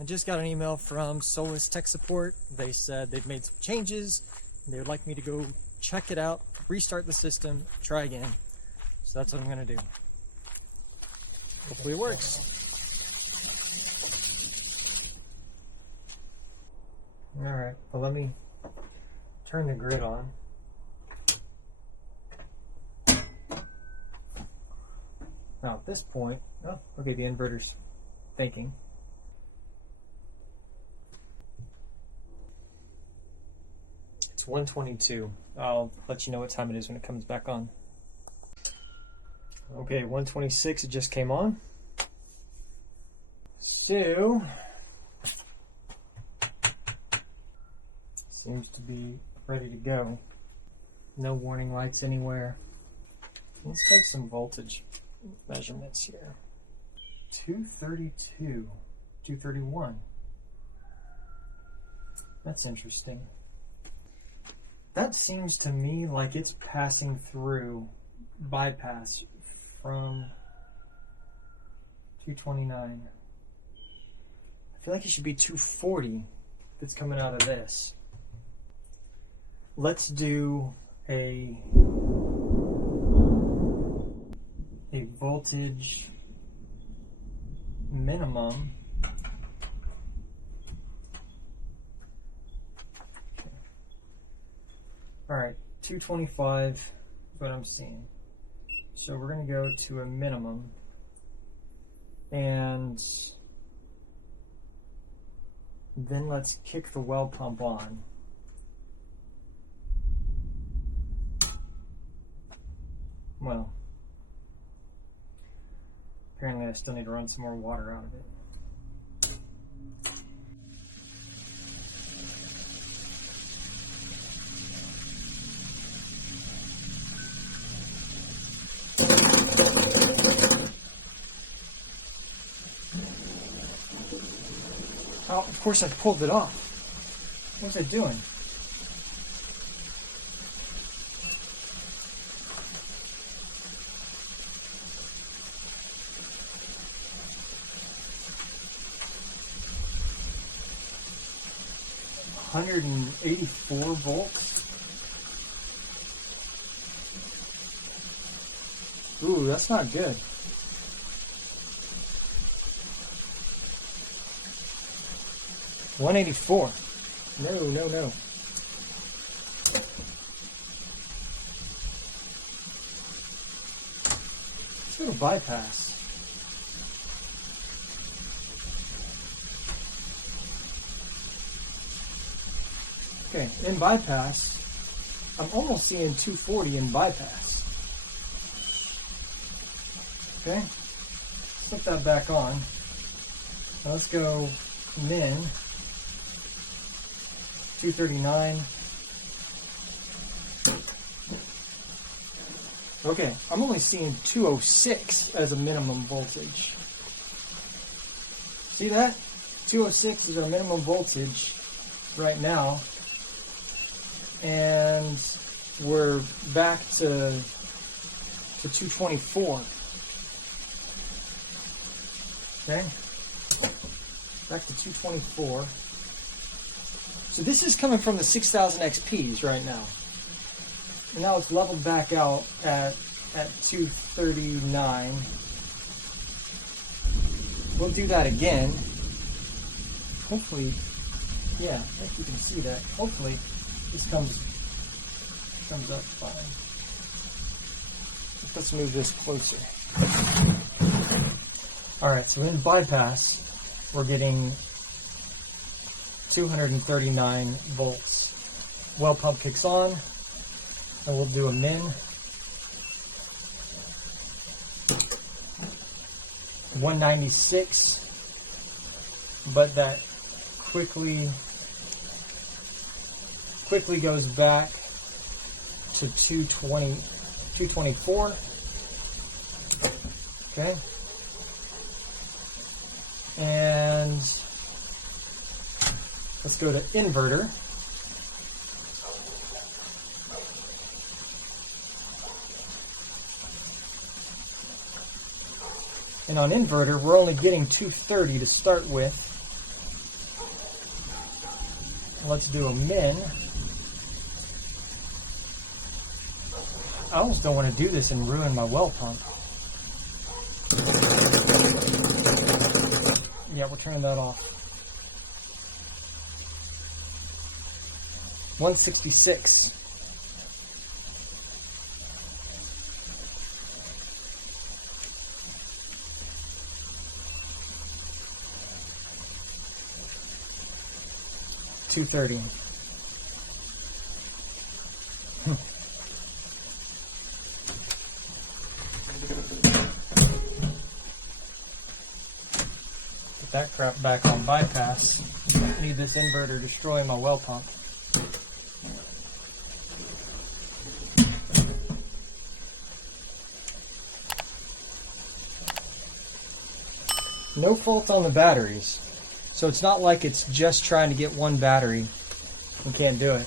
I just got an email from Solis tech support. They said they've made some changes. They would like me to go check it out, restart the system, try again. So that's what I'm going to do. Hopefully it works. Alright, well let me turn the grid on. Now at this point, oh, okay, the inverter's thinking. It's 1:22. I'll let you know what time it is when it comes back on. Okay, 1:26, it just came on. So, seems to be ready to go. No warning lights anywhere. Let's take some voltage measurements here. 232, 231. That's interesting. That seems to me like it's passing through bypass from 229. I feel like it should be 240 that's coming out of this. Let's do a voltage minimum. All right, 225 is what I'm seeing. So we're going to go to a minimum, and then let's kick the well pump on. Well, apparently I still need to run some more water out of it. Oh, of course I pulled it off. What was I doing? $184 volts. Ooh, that's not good. $184. No. Let's go to bypass. Okay, in bypass, I'm almost seeing 240 in bypass. Okay, put that back on. Now let's go min 239. Okay, I'm only seeing 206 as a minimum voltage. See that? 206 is our minimum voltage right now. And we're back to 224. Okay? Back to 224. So this is coming from the 6000 XPs right now. And now it's leveled back out at 239. We'll do that again. Hopefully, yeah, I think you can see that. Hopefully this comes up fine. Let's move this closer. Alright, so in bypass, we're getting 239 volts. Well pump kicks on, and we'll do a min. 196, but that quickly goes back to 224. Okay. And let's go to inverter. And on inverter, we're only getting 230 to start with. Let's do a min. I almost don't want to do this and ruin my well pump. Yeah, we're turning that off. 166. $230. Put that crap back on bypass. I need this inverter destroying my well pump. No fault on the batteries. So it's not like it's just trying to get one battery and can't do it.